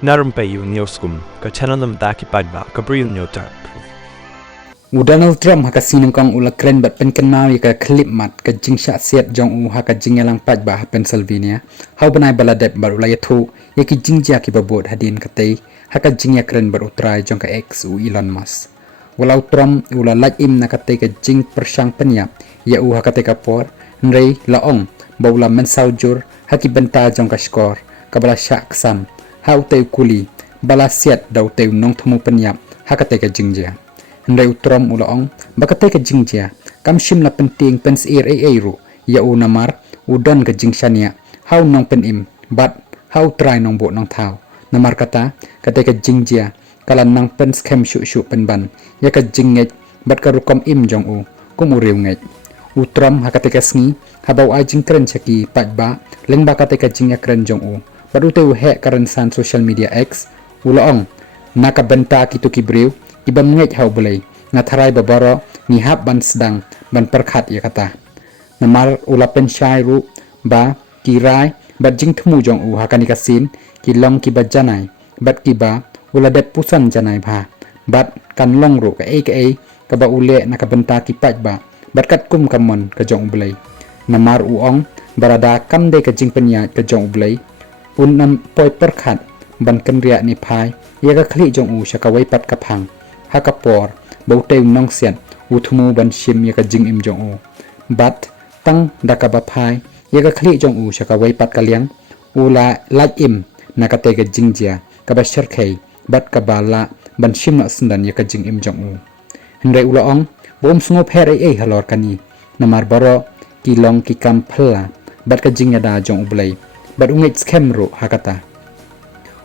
Na Rympei U Hynñiewtrep ka channel nabynta ki Pynpaw ka Bri U Hynñiewtrep. Donald Trump haka sinungkang ula kren bat penkenau ka klip mat ka jing Shah Siat jong u haka jing yalang Pynpaw Pennsylvania hau banai baladep bar ula yathu yaki jing ja ki babot Hadien katei haka jing ya kren bar utrai jong ka X u Elon Musk walau Trump ula laj im na katei ka jing Kyrshang penyap ya u haka te ka por nrei laong baula mensaujur haki benta jong ka skor kabala Shah ksam hau teu kuli bala Siat dau teu nong thumu penyap haka te ka jing ja Ndai utrom ulaong bakate ka jingja kam shim na penting pens ru ya u namar udon ka jingshania how nong pen im but how try nong bo nong thau namar kata kate ka jingja kala nang pen scam shu pen ban ya ka jingej bat ka rukom im jong u kum uriu ngej utrom hakate ka sngi habau a jingkren chaki patba leng bakate ka jingya kren jong u baru teu he karan san social media X ulaong naka benta kitu ki Bri ibam ngej hau Blei ngatharai baroh ni hap ban sedang ban perkhat ya kata namar ulapen shai ru ba kirai bat jing thmu jong u hakani kasin ki long ki bajanai bat ki ba ula dep pusan janai bha bat kan long ru ka ka ba ule na ka benta ki ba bat kat kum kamon ka jong Blei namar uong barada kam de ka jing penya ka jong Blei un nam poi perkhat ban kan ria ni phai ya ka khli jong u shakawai pat ka phang hakapor bau teu nong sian uthmu ban shim ya ka jing im jong u bat tang daka ba phai ya ka khli jong u shaka wai pat kaliang ula laj im na ka te ka jing ja ka ba sharkhei bat ka bala ban shim na sundan ya ka jing im jong u hendai ula ong bom sngo pher ai halor kani namar baroh ki long ki kam phla bat ka jing ya da jong u Blei bat ungej scam ro hakata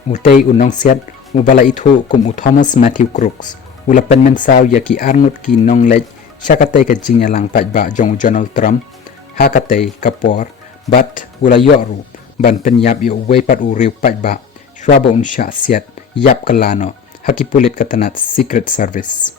utei unong siat ubala ithu kum u Thomas Matthew Crooks ula pen mensau ya ki arnut ki nong lej shakate ka jingya lang Pynpaw jong Donald Trump hakate kapor bat ula yoru ban pen yap yo wei pat u riu Pynpaw shwaba un Shah Siat yap kalano haki pulit katanat Secret Service